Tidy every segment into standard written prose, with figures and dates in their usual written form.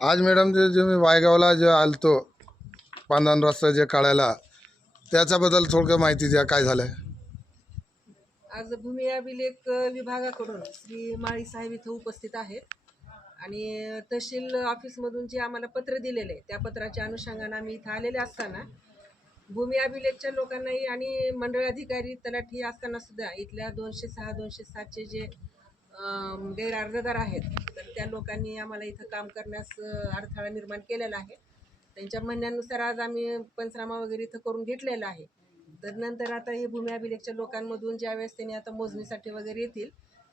आज मॅडम जे मी वायगावला जे आलतो पांदन रस्ता जे काढायला त्याच्याबद्दल थोडक्यात माहिती द्या, काय झालंय? आज भूमी अभिलेख विभागाकडून श्री माळी साहेब इथं उपस्थित आहेत आणि तहसील ऑफिसमधून जे आम्हाला पत्र दिलेलं आहे त्या पत्राच्या अनुषंगाने आम्ही इथं आलेले असताना भूमी अभिलेखच्या लोकांनाही आणि मंडळ अधिकारी तलाठी असताना सुद्धा इथल्या 206 207चे जे गैर अर्जदार आहेत तर त्या लोकांनी आम्हाला इथं काम करण्यास अडथळा निर्माण केलेला आहे. त्यांच्या म्हणण्यानुसार आज आम्ही पंचनामा वगैरे इथं करून घेतलेला आहे. तर नंतर आता हे भूमी अभिलेखच्या लोकांमधून ज्यावेळेस त्यांनी आता मोजणीसाठी वगैरे येतील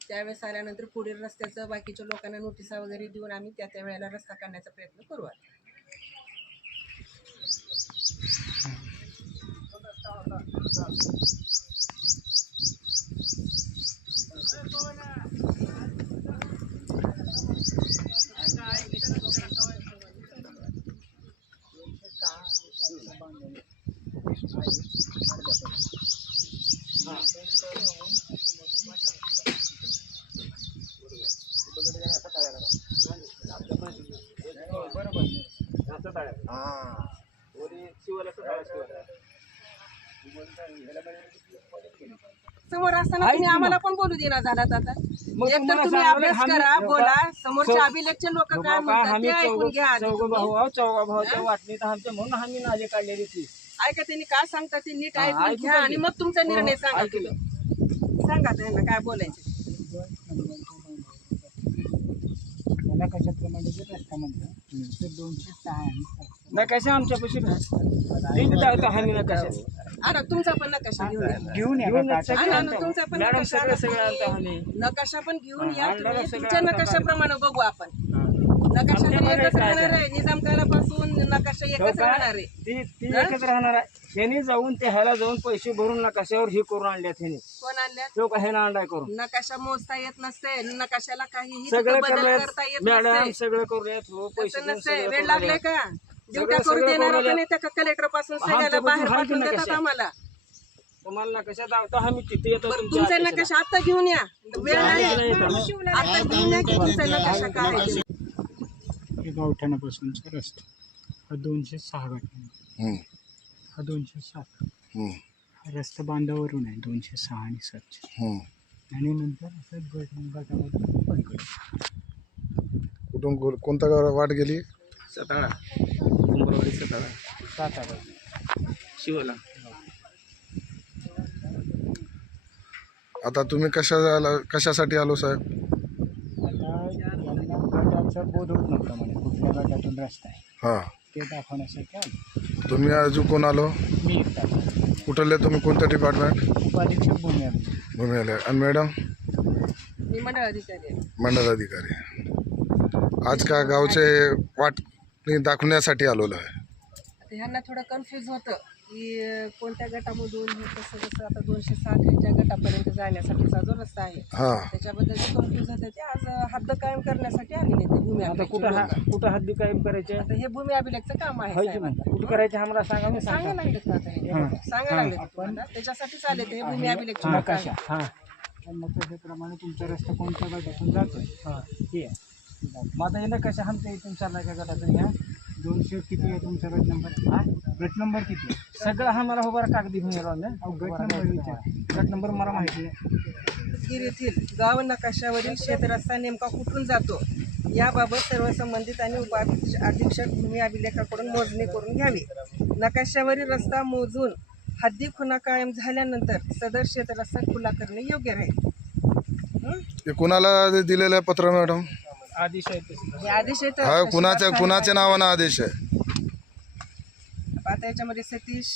त्यावेळेस आल्यानंतर पुढील रस्त्याचं बाकीच्या लोकांना नोटिसा वगैरे देऊन आम्ही त्या वेळेला रस्ता काढण्याचा प्रयत्न करू. समोर असताना तुम्ही आम्हाला पण बोलू देणार झालात. आता एक तर तुम्ही अभ्यास करा, बोला, समोरच्या अभिलेखचे लोक काय म्हणतात ते ऐकून घ्या. चौघा भावाच्या वाटणीत आमच्या म्हणून आम्ही नाले काढलेली ती ऐका, त्यांनी काय सांगतात ते नीट ऐकून घ्या आणि मग तुमचा निर्णय सांगा. सांगा त्यांना काय बोलायचं. नकाशाप्रमाणे जर रस्ता म्हणतो तर 206 नकाशा आमच्यापाशी हमी नकाशा अरे तुमचा पण नकाशा घेऊन तुमचा पण नकाशा पण घेऊन या. तुम्ही तुमच्या नकाशाप्रमाणे बघू आपण. नकाशा एकच राहणार आहे, निजामकालापासून नकाशा एकच राहणार आहे. ती एकच राहणार आहे. ह्यानी जाऊन ते ह्याला जाऊन पैसे भरून नकाशावर हे करून आणल्यात. ह्याने कोण आणल्यात? लोक ह्याला आणलाय करून. नकाशा मोजता येत नसते, नकाशाला काहीही सगळं बदल करता येत मॅडम नसते. सगळं करूयात. हो पैसे नसते. वेळ लागलाय का? ड्युट्या करू देणार होते नाही त्या कलेक्टर पासून सगळ्याला बाहेर पाठवून देतात आम्हाला. तुम्हाला नकाशा दावता आम्ही तिथे येतो. तुमचा नकाशा आता घेऊन या. वेळ नाही आता घेऊन या की तुमचा नकाशा काय आहे. गावठाणापासूनचा रस्ता हा 206 गट, हा 207 रस्ता बांधावरून आहे. 206 आणि 7 आणि नंतर असं गटामधून पलीकडे कुठून कोणता वाट गेली? सताळा, उंबरवाडी सताळा, सातारा शिवला. आता तुम्ही कशासाठी आलो साहेब? आता यांना गटाचा बोध होत नव्हता म्हणे कुठल्या गटातून रस्ता आहे हां, ते दाखवण्यासाठी आलो. तुम्ही अजून कोण आलो? मी एकटा कुठले तुम्ही? कोणतं डिपार्टमेंट? उपाधीक्षक भूमी अभिलेख. भूमी आले. आणि मॅडम? मी मंडळ अधिकारी आहे. मंडळ अधिकारी. आज का गावचे वाट दाखवण्यासाठी आलेलो आहे. आता ह्यांना थोडं कन्फ्यूज होतं की कोणत्या गटामधून हे कसं आता 207 गटापर्यंत जाण्यासाठीचा जो रस्ता आहे हां, त्याच्याबद्दल जे कन्फ्यूज होतं ते आज हद्द कायम करण्यासाठी आलेले ते भूमी आता अभिलेख. कुठं हद्दी कायम करायचे आता हे भूमी अभिलेखचं काम आहे साहेब. आता कुठं करायचे आम्हाला सांगा. मी सांगा लागले का आता हे? सांगा लागले तुम्हाला त्याच्यासाठीच आले ते भूमी अभिलेखचे लोक आहे. नकाशा नकाशाप्रमाणे तुमचा रस्ता कोणत्या गटातून जातोय हे आहे. मग आता हे नकाशा आमच्या इथून चालला का गटातून ह्या 200 किती आहे तुमचा गट नंबर? गट नंबर किती? सगळं आम्हाला हो बरं कागदी घेऊन गेलो गट नंबर मला माहिती आहे. गिर येथील गाव नकाशावरील शेतरस्ता नेमका कुठून जातो याबाबत सर्व संबंधित आणि अधीक्षक भूमी अभिलेखाकडून मोजणी करून घ्यावी. नकाशावरील रस्ता मोजून हद्दी खुणा कायम झाल्यानंतर सदर शेतरस्ता खुला करणे योग्य राहील. हे कुणाला दिलेलं आहे पत्र मॅडम? आदेश आहे हे आदेश आहेत. हा, कुणाच्या नावानं आदेश आहे? आता याच्यामध्ये सतीश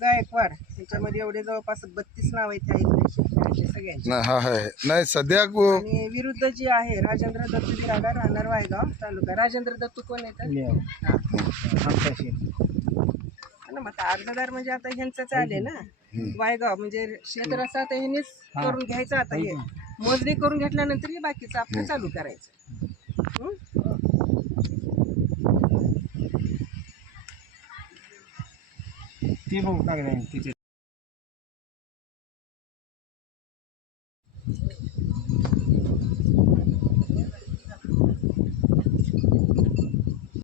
गायकवाड याच्यामध्ये एवढे जवळपास 32 नाव आहेत सगळ्यांचे. नाही, हा आहे. नाही सध्या आणि विरुद्ध जी आहे राजेंद्र दत्तू बिराडा, राहणार वायगाव तालुका. राजेंद्र दत्तू कोण येतात? मग आता अर्जदार म्हणजे आता ह्यांचंच आले ना वायगाव. म्हणजे क्षेत्र असं आता ह्यांनीच करून घ्यायचं. आता हे मोजणी करून घेतल्यानंतर हे बाकीचं आपण चालू करायचं. ते बघू काय तिथे